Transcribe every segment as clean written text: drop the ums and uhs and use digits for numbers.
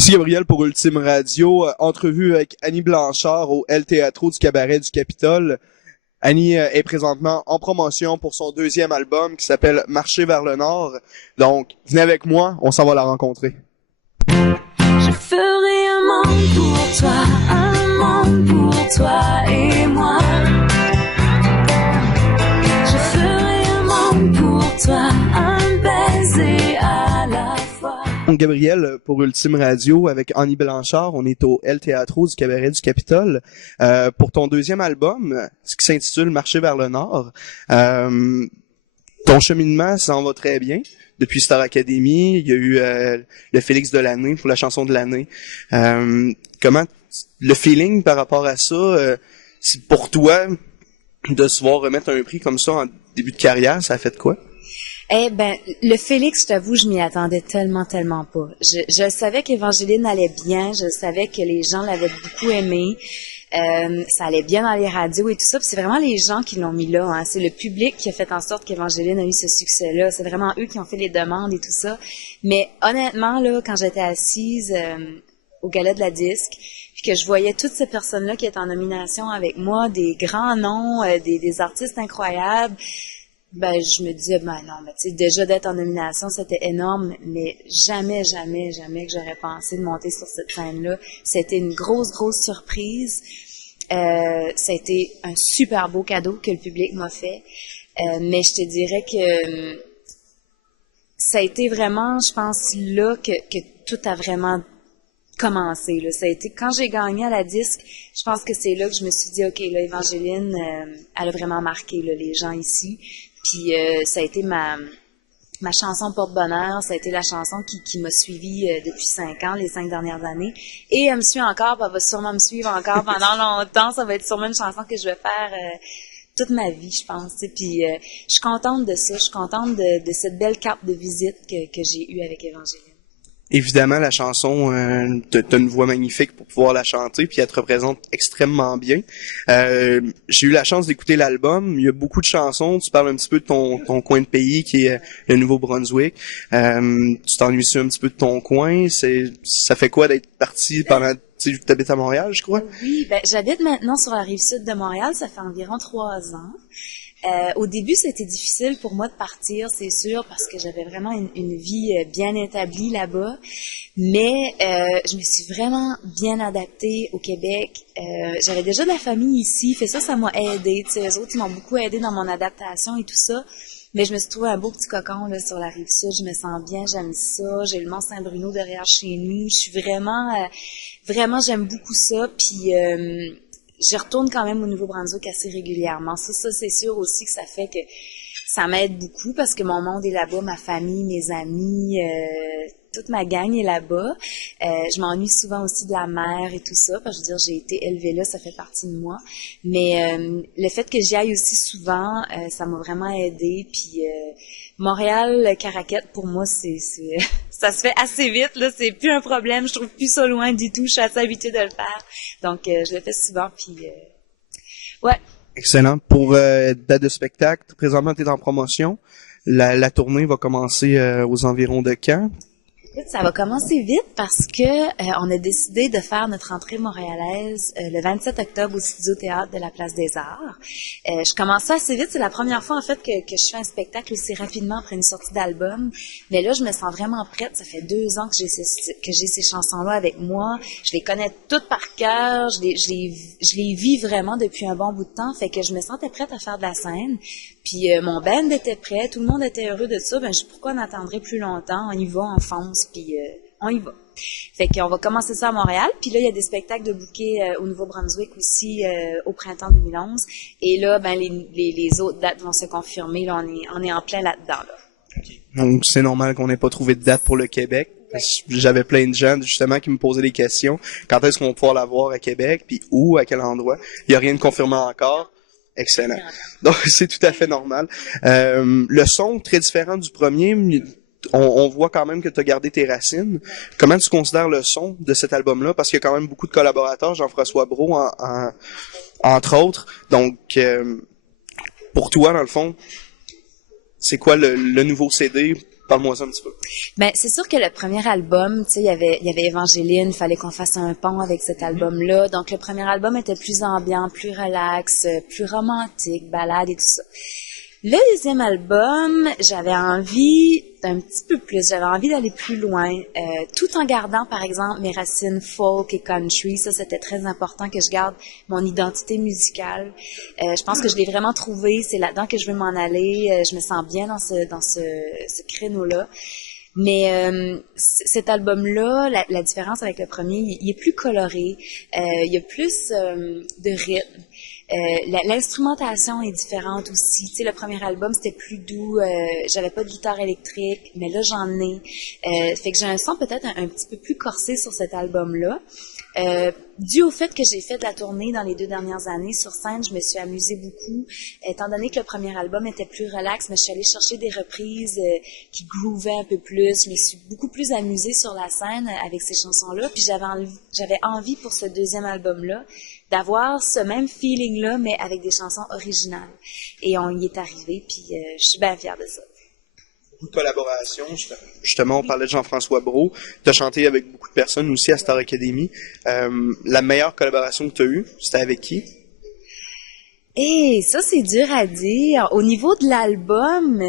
Ici Gabriel pour Ultime Radio, entrevue avec Annie Blanchard au El Teatro du Cabaret du Capitole. Annie est présentement en promotion pour son deuxième album qui s'appelle Marcher vers le Nord. Donc, venez avec moi, on s'en va la rencontrer. Je ferai un monde pour toi et moi. Je ferai un monde pour toi, un baiser à la fois. Gabriel pour Ultime Radio avec Annie Blanchard, on est au El Teatro du Cabaret du Capitole pour ton deuxième album, ce qui s'intitule Marcher vers le Nord. Ton cheminement s'en va très bien. Depuis Star Academy, il y a eu le Félix de l'année pour la chanson de l'année. Comment le feeling par rapport à ça, c'est pour toi de se voir remettre un prix comme ça en début de carrière, ça a fait quoi? Eh ben, le Félix, je t'avoue, je m'y attendais tellement pas. Je savais qu'Évangeline allait bien, je savais que les gens l'avaient beaucoup aimé, ça allait bien dans les radios et tout ça, puis c'est vraiment les gens qui l'ont mis là, hein. C'est le public qui a fait en sorte qu'Évangeline a eu ce succès-là, c'est vraiment eux qui ont fait les demandes et tout ça. Mais honnêtement, là, quand j'étais assise au Gala de la Disque, puis que je voyais toutes ces personnes-là qui étaient en nomination avec moi, des grands noms, des artistes incroyables, ben je me disais ben non, mais tu sais, déjà d'être en nomination c'était énorme, mais jamais que j'aurais pensé de monter sur cette scène-là. C'était une grosse surprise. Ça a été un super beau cadeau que le public m'a fait, mais je te dirais que ça a été vraiment, je pense, là que tout a vraiment commencé. Là. Ça a été quand j'ai gagné à la Disque, je pense que c'est là que je me suis dit ok, là Évangeline, elle a vraiment marqué là, les gens ici. Puis ça a été ma chanson porte-bonheur, ça a été la chanson qui m'a suivie depuis 5 ans, les 5 dernières années. Et elle me suit encore, puis elle va sûrement me suivre encore pendant longtemps. Ça va être sûrement une chanson que je vais faire toute ma vie, je pense. T'sais. Puis je suis contente de ça, je suis contente de cette belle carte de visite que j'ai eue avec Évangeline. Évidemment, la chanson, t'as une voix magnifique pour pouvoir la chanter, puis elle te représente extrêmement bien. J'ai eu la chance d'écouter l'album. Il y a beaucoup de chansons. Tu parles un petit peu de ton coin de pays, qui est le Nouveau-Brunswick. Tu t'ennuies un petit peu de ton coin. Ça fait quoi d'être parti pendant... Tu habites à Montréal, je crois? Oui, ben j'habite maintenant sur la rive sud de Montréal. Ça fait environ 3 ans. Au début, c'était difficile pour moi de partir, c'est sûr, parce que j'avais vraiment une vie bien établie là-bas. Mais je me suis vraiment bien adaptée au Québec. J'avais déjà de la famille ici, fait ça m'a aidée. Tu sais, eux autres, ils m'ont beaucoup aidée dans mon adaptation et tout ça. Mais je me suis trouvé un beau petit cocon là sur la rive sud. Je me sens bien, j'aime ça. J'ai le Mont-Saint-Bruno derrière chez nous. Je suis vraiment, j'aime beaucoup ça. Puis je retourne quand même au Nouveau-Brunswick assez régulièrement. Ça c'est sûr aussi que ça fait que ça m'aide beaucoup parce que mon monde est là-bas, ma famille, mes amis, toute ma gang est là-bas. Je m'ennuie souvent aussi de la mer et tout ça, parce que je veux dire, j'ai été élevée là, ça fait partie de moi. Mais le fait que j'y aille aussi souvent, ça m'a vraiment aidée. Puis Montréal, Caraquette, pour moi, c'est ça se fait assez vite, là, c'est plus un problème, je trouve plus ça loin du tout, je suis assez habituée de le faire. Donc, je le fais souvent, puis ouais. Excellent. Pour date de spectacle, présentement, tu es en promotion. La tournée va commencer aux environs de quand? Ça va commencer vite parce que on a décidé de faire notre entrée montréalaise le 27 octobre au Studio Théâtre de la Place des Arts. Je commence ça assez vite, c'est la première fois en fait que je fais un spectacle aussi rapidement après une sortie d'album. Mais là, je me sens vraiment prête. Ça fait 2 ans que j'ai ces chansons-là avec moi. Je les connais toutes par cœur. Je les vis vraiment depuis un bon bout de temps. Fait que je me sentais prête à faire de la scène. Puis mon band était prêt, tout le monde était heureux de ça. Ben pourquoi on attendrait plus longtemps? On y va, on fonce, puis on y va. Fait qu'on va commencer ça à Montréal. Puis là, il y a des spectacles de bouquet au Nouveau-Brunswick aussi au printemps 2011. Et là, ben les autres dates vont se confirmer. Là, on est en plein là-dedans. Là. Okay. Donc c'est normal qu'on n'ait pas trouvé de date pour le Québec. J'avais plein de gens justement qui me posaient des questions. Quand est-ce qu'on va pouvoir la voir à Québec? Puis où? À quel endroit? Il n'y a rien de confirmé encore. Excellent. Donc, c'est tout à fait normal. Le son, très différent du premier, on voit quand même que tu as gardé tes racines. Comment tu considères le son de cet album-là? Parce qu'il y a quand même beaucoup de collaborateurs, Jean-François Brault, entre autres. Donc, pour toi, dans le fond, c'est quoi le nouveau CD Parle-moi ça un petit peu. Ben, c'est sûr que le premier album, tu sais, il y avait Évangéline, il fallait qu'on fasse un pont avec cet album-là. Donc, le premier album était plus ambiant, plus relax, plus romantique, balade et tout ça. Le deuxième album, j'avais envie d'un petit peu plus, j'avais envie d'aller plus loin, tout en gardant, par exemple, mes racines folk et country. Ça, c'était très important que je garde mon identité musicale. Je pense que je l'ai vraiment trouvé, c'est là-dedans que je veux m'en aller. Je me sens bien dans ce créneau-là. Mais cet album-là, la différence avec le premier, il est plus coloré, il y a plus de rythme. L'instrumentation est différente aussi. Tu sais, le premier album, c'était plus doux. J'avais pas de guitare électrique, mais là, j'en ai. Fait que j'ai un son peut-être un petit peu plus corsé sur cet album-là. Dû au fait que j'ai fait de la tournée dans les 2 dernières années sur scène, je me suis amusée beaucoup. Étant donné que le premier album était plus relax, mais je suis allée chercher des reprises qui groovaient un peu plus. Je me suis beaucoup plus amusée sur la scène avec ces chansons-là. Puis j'avais envie pour ce deuxième album-là d'avoir ce même feeling-là, mais avec des chansons originales. Et on y est arrivé, puis je suis bien fière de ça. Beaucoup de collaborations. Justement, on parlait de Jean-François Brault. Tu as chanté avec beaucoup de personnes aussi à Star Academy. La meilleure collaboration que tu as eue, c'était avec qui? Et ça, c'est dur à dire. Au niveau de l'album,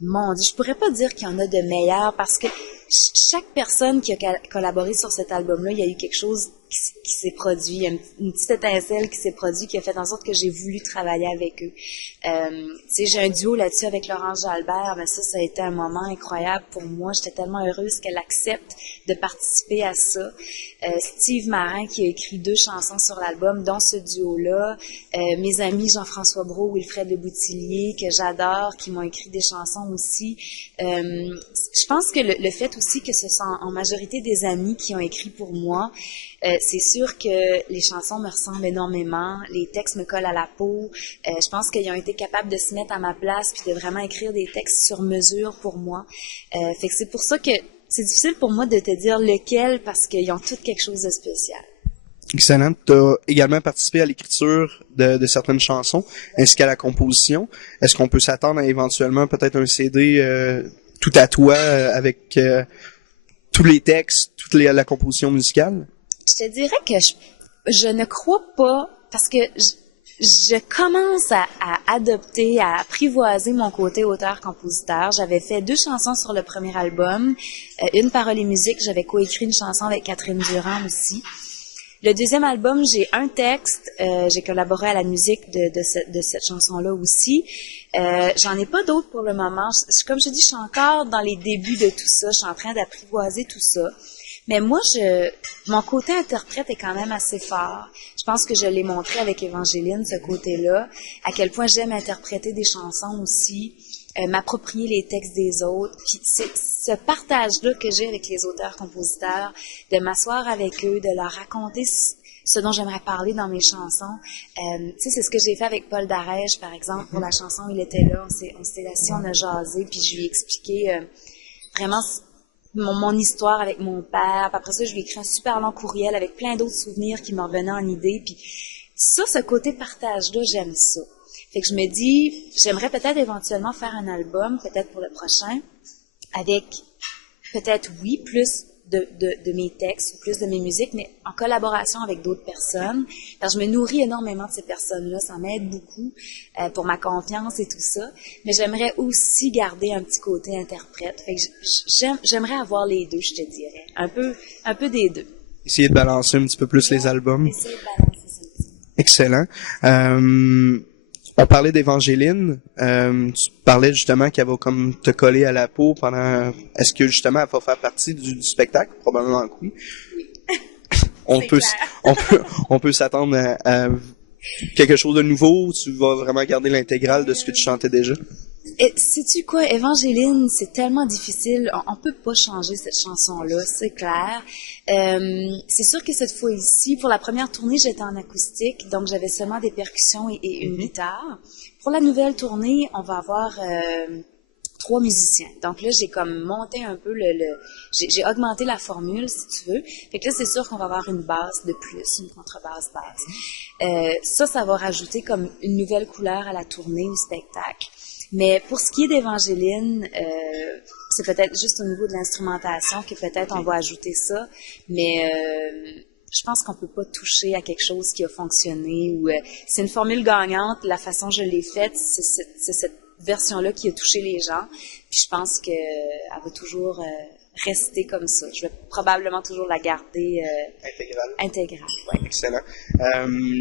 mon Dieu, je pourrais pas dire qu'il y en a de meilleurs parce que chaque personne qui a collaboré sur cet album-là, il y a eu quelque chose qui s'est produit, une petite étincelle qui s'est produite, qui a fait en sorte que j'ai voulu travailler avec eux. Tu sais, j'ai un duo là-dessus avec Laurence Jalbert, mais ça a été un moment incroyable pour moi. J'étais tellement heureuse qu'elle accepte de participer à ça. Steve Marin qui a écrit 2 chansons sur l'album, dont ce duo-là. Mes amis Jean-François Brault, Wilfred Le Boutillier, que j'adore, qui m'ont écrit des chansons aussi. Je pense que le fait aussi que ce sont en majorité des amis qui ont écrit pour moi, c'est sûr que les chansons me ressemblent énormément, les textes me collent à la peau. Je pense qu'ils ont été capables de se mettre à ma place puis de vraiment écrire des textes sur mesure pour moi. Fait que c'est pour ça que c'est difficile pour moi de te dire lequel parce qu'ils ont tous quelque chose de spécial. Excellent. Tu as également participé à l'écriture de certaines chansons, ainsi qu'à la composition. Est-ce qu'on peut s'attendre à éventuellement peut-être un CD tout à toi avec tous les textes, la composition musicale? Je te dirais que je ne crois pas, parce que je commence à adopter, à apprivoiser mon côté auteur-compositeur. J'avais fait 2 chansons sur le premier album, une parole et musique. J'avais coécrit une chanson avec Catherine Durand aussi. Le deuxième album, j'ai un texte. J'ai collaboré à la musique de cette chanson-là aussi. J'en ai pas d'autres pour le moment. Comme je dis, je suis encore dans les débuts de tout ça. Je suis en train d'apprivoiser tout ça. Mais moi, mon côté interprète est quand même assez fort. Je pense que je l'ai montré avec Évangéline, ce côté-là, à quel point j'aime interpréter des chansons aussi, m'approprier les textes des autres. Puis c'est ce partage-là que j'ai avec les auteurs-compositeurs, de m'asseoir avec eux, de leur raconter ce dont j'aimerais parler dans mes chansons. Tu sais, c'est ce que j'ai fait avec Paul Darèche, par exemple, pour la chanson « Il était là ». On s'était assis, on a jasé, puis je lui ai expliqué vraiment mon histoire avec mon père. Puis après ça, je lui ai écrit un super long courriel avec plein d'autres souvenirs qui me revenaient en idée. Puis ça, ce côté partage-là, j'aime ça. Fait que je me dis, j'aimerais peut-être éventuellement faire un album, peut-être pour le prochain, avec peut-être, oui, plus de mes textes ou plus de mes musiques, mais en collaboration avec d'autres personnes. Parce que je me nourris énormément de ces personnes-là, ça m'aide beaucoup pour ma confiance et tout ça. Mais j'aimerais aussi garder un petit côté interprète. Fait que j'aimerais avoir les deux, je te dirais. Un peu des deux. Essayer de balancer un petit peu plus les albums. Essayer de balancer ça. Excellent. On parlait d'Évangéline. Tu parlais justement qu'elle va comme te coller à la peau pendant... Est-ce que justement elle va faire partie du spectacle? Probablement que oui. On peut s'attendre à quelque chose de nouveau ou tu vas vraiment garder l'intégrale de ce que tu chantais déjà? Et sais-tu quoi, Évangéline, c'est tellement difficile. On peut pas changer cette chanson-là, c'est clair. C'est sûr que cette fois ici, pour la première tournée, j'étais en acoustique, donc j'avais seulement des percussions et une guitare. Pour la nouvelle tournée, on va avoir 3 musiciens. Donc là, j'ai comme monté un peu j'ai augmenté la formule, si tu veux. Fait que là, c'est sûr qu'on va avoir une basse de plus, une contrebasse basse. Ça va rajouter comme une nouvelle couleur à la tournée, au spectacle. Mais pour ce qui est d'Évangéline, c'est peut-être juste au niveau de l'instrumentation que peut-être on va ajouter ça, mais je pense qu'on peut pas toucher à quelque chose qui a fonctionné ou c'est une formule gagnante. La façon dont je l'ai faite, c'est cette version-là qui a touché les gens. Puis je pense que elle va toujours rester comme ça. Je vais probablement toujours la garder intégrale. Ouais. Excellent.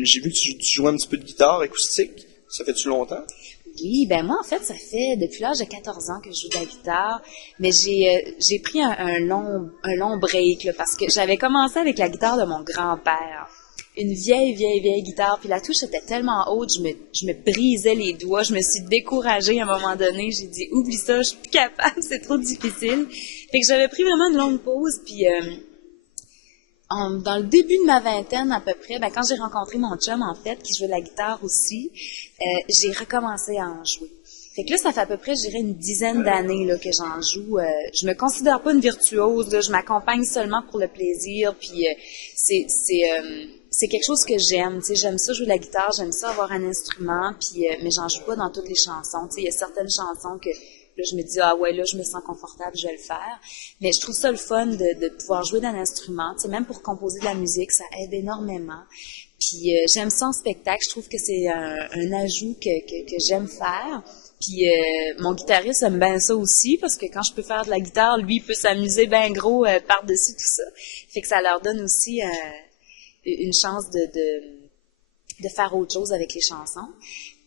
J'ai vu que tu jouais un petit peu de guitare acoustique. Ça fait-tu longtemps? Oui, ben moi en fait ça fait depuis l'âge de 14 ans que je joue de la guitare, mais j'ai pris un long break là, parce que j'avais commencé avec la guitare de mon grand-père. Une vieille guitare, puis la touche était tellement haute, je me brisais les doigts, je me suis découragée à un moment donné, j'ai dit oublie ça, je suis plus capable, c'est trop difficile. Fait que j'avais pris vraiment une longue pause, puis dans le début de ma vingtaine à peu près, ben quand j'ai rencontré mon chum en fait, qui jouait de la guitare aussi, j'ai recommencé à en jouer. Fait que là, ça fait à peu près, je dirais, une dizaine d'années là que j'en joue. Je me considère pas une virtuose, là, je m'accompagne seulement pour le plaisir, puis c'est quelque chose que j'aime, tu sais, j'aime ça jouer de la guitare, j'aime ça avoir un instrument, puis mais j'en joue pas dans toutes les chansons, tu sais, il y a certaines chansons que là, je me dis, ah ouais, là, je me sens confortable, je vais le faire. Mais je trouve ça le fun de pouvoir jouer d'un instrument. Tu sais, même pour composer de la musique, ça aide énormément. Puis j'aime ça en spectacle. Je trouve que c'est un ajout que j'aime faire. Puis mon guitariste aime bien ça aussi, parce que quand je peux faire de la guitare, lui, il peut s'amuser bien gros par-dessus tout ça. Fait que ça leur donne aussi une chance de faire autre chose avec les chansons.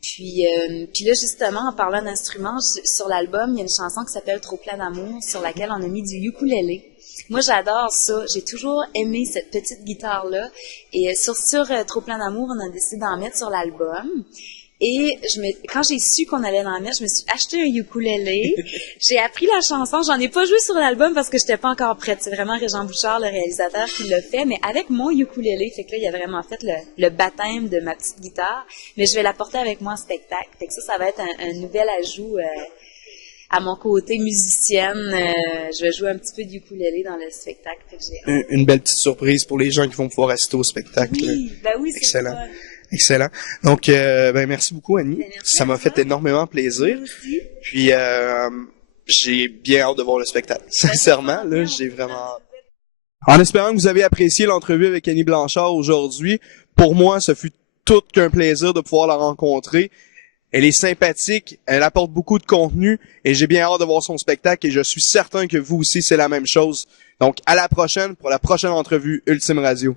Puis là, justement, en parlant d'instruments, sur l'album, il y a une chanson qui s'appelle Trop plein d'amour, sur laquelle on a mis du ukulélé. Moi, j'adore ça. J'ai toujours aimé cette petite guitare-là. Et sur Trop plein d'amour, on a décidé d'en mettre sur l'album. Et quand j'ai su qu'on allait en mettre, je me suis acheté un ukulélé. J'ai appris la chanson. J'en ai pas joué sur l'album parce que j'étais pas encore prête. C'est vraiment Régent Bouchard, le réalisateur, qui l'a fait. Mais avec mon ukulélé, fait que là, il a vraiment fait le baptême de ma petite guitare. Mais je vais la porter avec moi en spectacle. Fait que ça va être un nouvel ajout à mon côté musicienne. Je vais jouer un petit peu de ukulélé dans le spectacle. Fait que Une belle petite surprise pour les gens qui vont pouvoir assister au spectacle. Oui, ben oui, c'est excellent. Ça. Excellent. Donc, ben merci beaucoup, Annie. Ben, merci ça m'a fait énormément plaisir. Puis, j'ai bien hâte de voir le spectacle. Sincèrement, là, j'ai vraiment hâte. En espérant que vous avez apprécié l'entrevue avec Annie Blanchard aujourd'hui, pour moi, ce fut tout qu'un plaisir de pouvoir la rencontrer. Elle est sympathique, elle apporte beaucoup de contenu et j'ai bien hâte de voir son spectacle et je suis certain que vous aussi, c'est la même chose. Donc, à la prochaine pour la prochaine entrevue Ultime Radio.